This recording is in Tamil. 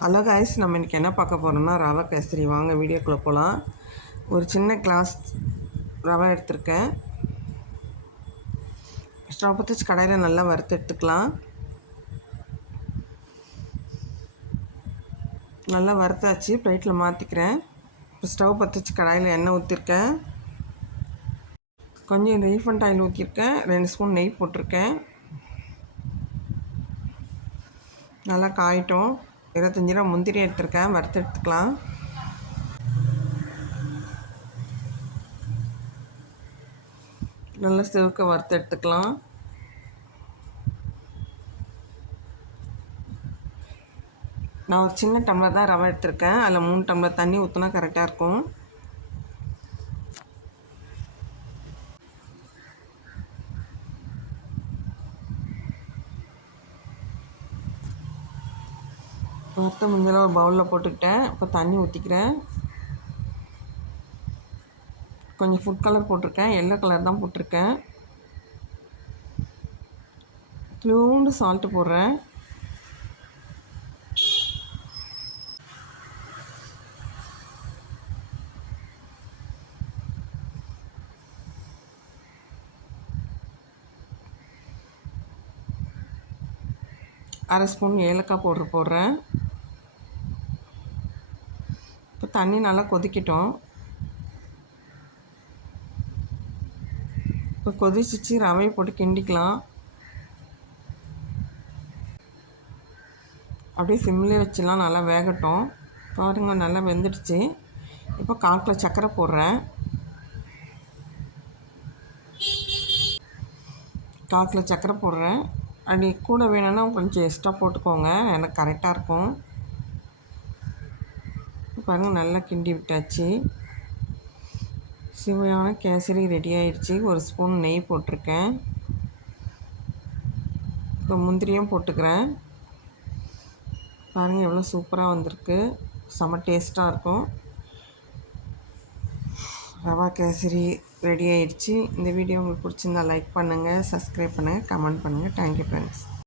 ஹலோ காய்ஸ் நம்ம இன்றைக்கி என்ன பார்க்க போகிறோம்னா ரவை கேசரி. வாங்க வீடியோக்குள்ளே போகலாம் ஒரு சின்ன கிளாஸ் ரவை எடுத்திருக்கேன். ஸ்டவ் பற்றிச்சு கடையில் நல்லா வறுத்து எடுத்துக்கலாம். நல்லா வறுத்தாச்சு. ப்ளேட்டில் மாற்றிக்கிறேன் இப்போ ஸ்டவ் பற்றிச்சு கடாயில் எண்ணெய் ஊற்றிருக்கேன் கொஞ்சம் ரீஃபண்ட் ஆயில் ஊற்றிருக்கேன் ரெண்டு ஸ்பூன் நெய் போட்டிருக்கேன். நல்லா காயிட்டோம். இருபத்தஞ்சி ரூபா முந்திரி எடுத்திருக்கேன் வறுத்து எடுத்துக்கலாம். நல்லா சிவக்க வறுத்து எடுத்துக்கலாம். நான் ஒரு சின்ன டம்ளர் தான் ரவை எடுத்திருக்கேன். அதில் மூணு டம்ளர் தண்ணி ஊற்றினா கரெக்டாக இருக்கும். வறுத்த முந்தில் ஒரு பவுலில் போட்டுக்கிட்டேன். இப்போ தண்ணி ஊற்றிக்கிறேன் கொஞ்சம் ஃபுட் கலர் போட்டிருக்கேன். எல்லோ கலர் தான் போட்டிருக்கேன். க்ளூண்டு சால்ட்டு போடுறேன். அரை ஸ்பூன் ஏலக்காய் பவுட்ரு போடுறேன். இப்போ தண்ணி நல்லா கொதிக்கட்டும். இப்போ கொதிச்சிச்சு ரவையை போட்டு கிண்டிக்கலாம். அப்படியே சிம்லேயே வச்சுலாம் நல்லா வேகட்டும். பாருங்க நல்லா வெந்துடுச்சு. இப்போ காக்கில் சர்க்கரை போடுறேன். காக்கில் சர்க்கரை போடுறேன். அப்படி கூட வேணும்னா கொஞ்சம் எக்ஸ்ட்ரா போட்டுக்கோங்க. எனக்கு கரெக்டாக இருக்கும். பாருங்கள் நல்லா கிண்டி விட்டாச்சு. சுவையான கேசரி ரெடி ஆயிடுச்சு. ஒரு ஸ்பூன் நெய் போட்டிருக்கேன். இப்போ முந்திரியும் போட்டுக்கிறேன். பாருங்கள் எவ்வளோ சூப்பராக வந்திருக்கு. செம்ம டேஸ்ட்டாக இருக்கும். ரவா கேசரி ரெடி ஆயிடுச்சு. இந்த வீடியோ உங்களுக்கு பிடிச்சிருந்தா லைக் பண்ணுங்கள் சப்ஸ்கிரைப் பண்ணுங்கள் கமெண்ட் பண்ணுங்கள் தேங்க்யூ ஃப்ரெண்ட்ஸ்